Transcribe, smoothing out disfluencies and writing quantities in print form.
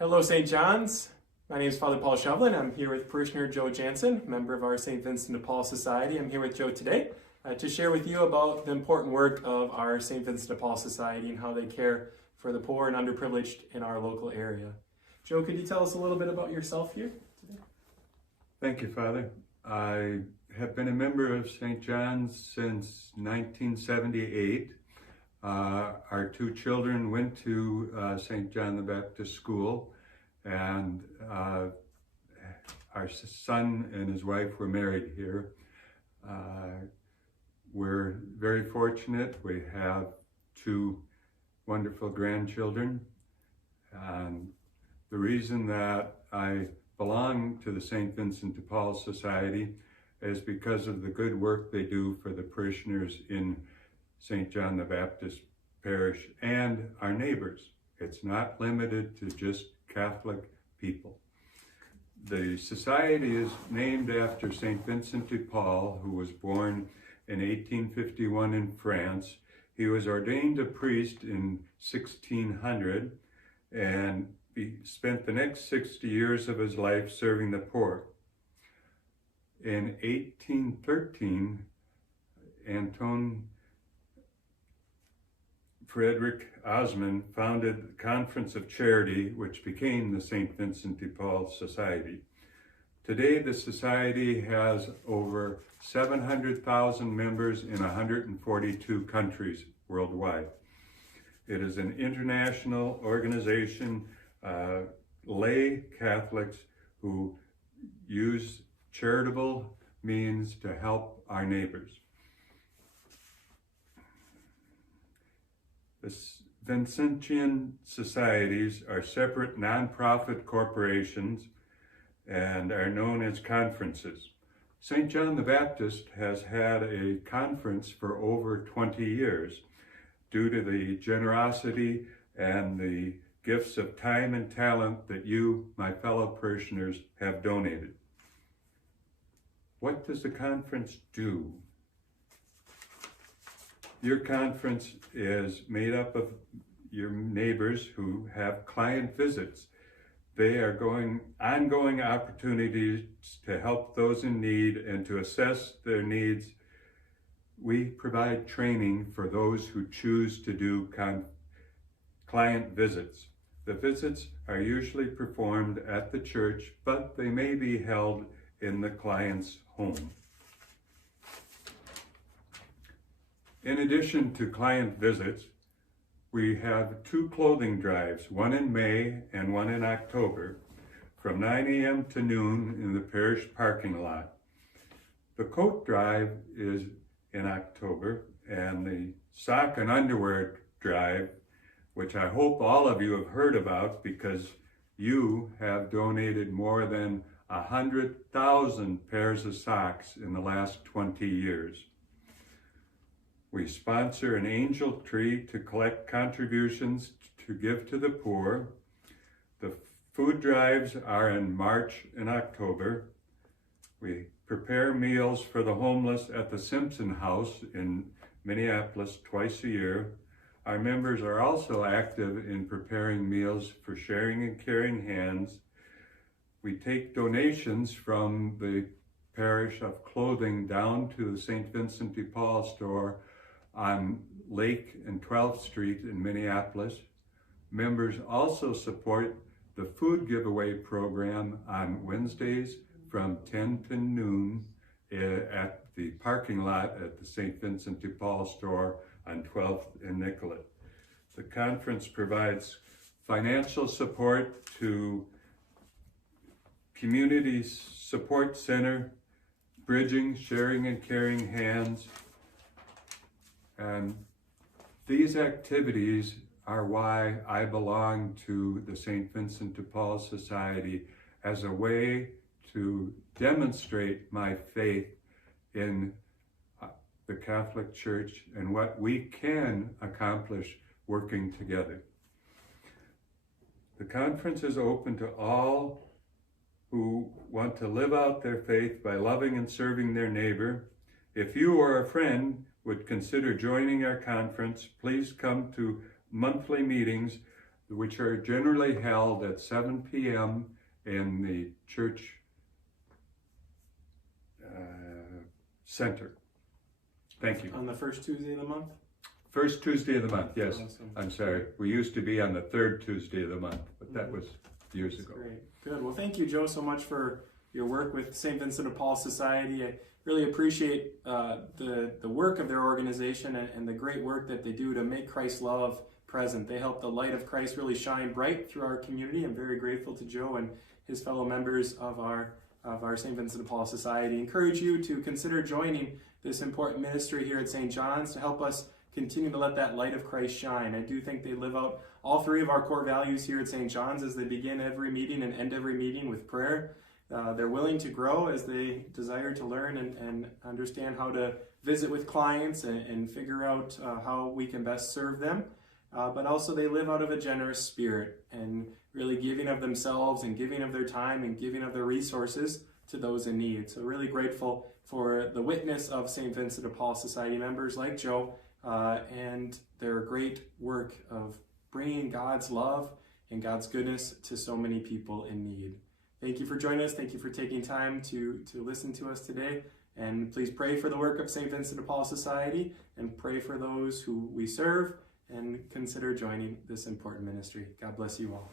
Hello, St. John's. My name is Father Paul Shovelin. I'm here with parishioner Joe Jansen, member of our St. Vincent de Paul Society. I'm here with Joe today to share with you about the important work of our St. Vincent de Paul Society and how they care for the poor and underprivileged in our local area. Joe, could you tell us a little bit about yourself here today? Thank you, Father. I have been a member of St. John's since 1978. Our two children went to St. John the Baptist School, and our son and his wife were married here. We're very fortunate. We have two wonderful grandchildren. And the reason that I belong to the St. Vincent de Paul Society is because of the good work they do for the parishioners in St. John the Baptist Parish and our neighbors. It's not limited to just Catholic people. The society is named after St. Vincent de Paul, who was born in 1851 in France. He was ordained a priest in 1600 and he spent the next 60 years of his life serving the poor. In 1813, Anton Frederick Osman founded the Conference of Charity, which became the St. Vincent de Paul Society. Today, the society has over 700,000 members in 142 countries worldwide. It is an international organization, lay Catholics who use charitable means to help our neighbors. The Vincentian societies are separate nonprofit corporations and are known as conferences. St. John the Baptist has had a conference for over 20 years due to the generosity and the gifts of time and talent that you, my fellow parishioners, have donated. What does the conference do? Your conference is made up of your neighbors who have client visits. They are ongoing opportunities to help those in need and to assess their needs. We provide training for those who choose to do client visits. The visits are usually performed at the church, but they may be held in the client's home. In addition to client visits, we have two clothing drives, one in May and one in October, from 9 a.m. to noon in the parish parking lot. The coat drive is in October, and the sock and underwear drive, which I hope all of you have heard about because you have donated more than 100,000 pairs of socks in the last 20 years. We sponsor an angel tree to collect contributions to give to the poor. The food drives are in March and October. We prepare meals for the homeless at the Simpson House in Minneapolis twice a year. Our members are also active in preparing meals for Sharing and Caring Hands. We take donations from the parish of clothing down to the St. Vincent de Paul store on Lake and 12th Street in Minneapolis. Members also support the food giveaway program on Wednesdays from 10 to noon at the parking lot at the St. Vincent de Paul store on 12th and Nicollet. The conference provides financial support to Community Support Center, Bridging, Sharing and Caring Hands, and these activities are why I belong to the St. Vincent de Paul Society as a way to demonstrate my faith in the Catholic Church and what we can accomplish working together. The conference is open to all who want to live out their faith by loving and serving their neighbor. If you or a friend would consider joining our conference, please come to monthly meetings which are generally held at 7 p.m. in the church center. Thank you. On the first Tuesday of the month? First Tuesday of the month, yes. Awesome. I'm sorry. We used to be on the third Tuesday of the month, but that was years ago. Great. Good. Well, thank you, Joe, so much for your work with St. Vincent de Paul Society. I really appreciate the work of their organization and the great work that they do to make Christ's love present. They help the light of Christ really shine bright through our community. I'm very grateful to Joe and his fellow members of our St. Vincent de Paul Society. I encourage you to consider joining this important ministry here at St. John's to help us continue to let that light of Christ shine. I do think they live out all three of our core values here at St. John's as they begin every meeting and end every meeting with prayer. They're willing to grow as they desire to learn and understand how to visit with clients and figure out how we can best serve them. But also they live out of a generous spirit and really giving of themselves and giving of their time and giving of their resources to those in need. So really grateful for the witness of St. Vincent de Paul Society members like Joe and their great work of bringing God's love and God's goodness to so many people in need. Thank you for joining us. Thank you for taking time to listen to us today. And please pray for the work of St. Vincent de Paul Society and pray for those who we serve and consider joining this important ministry. God bless you all.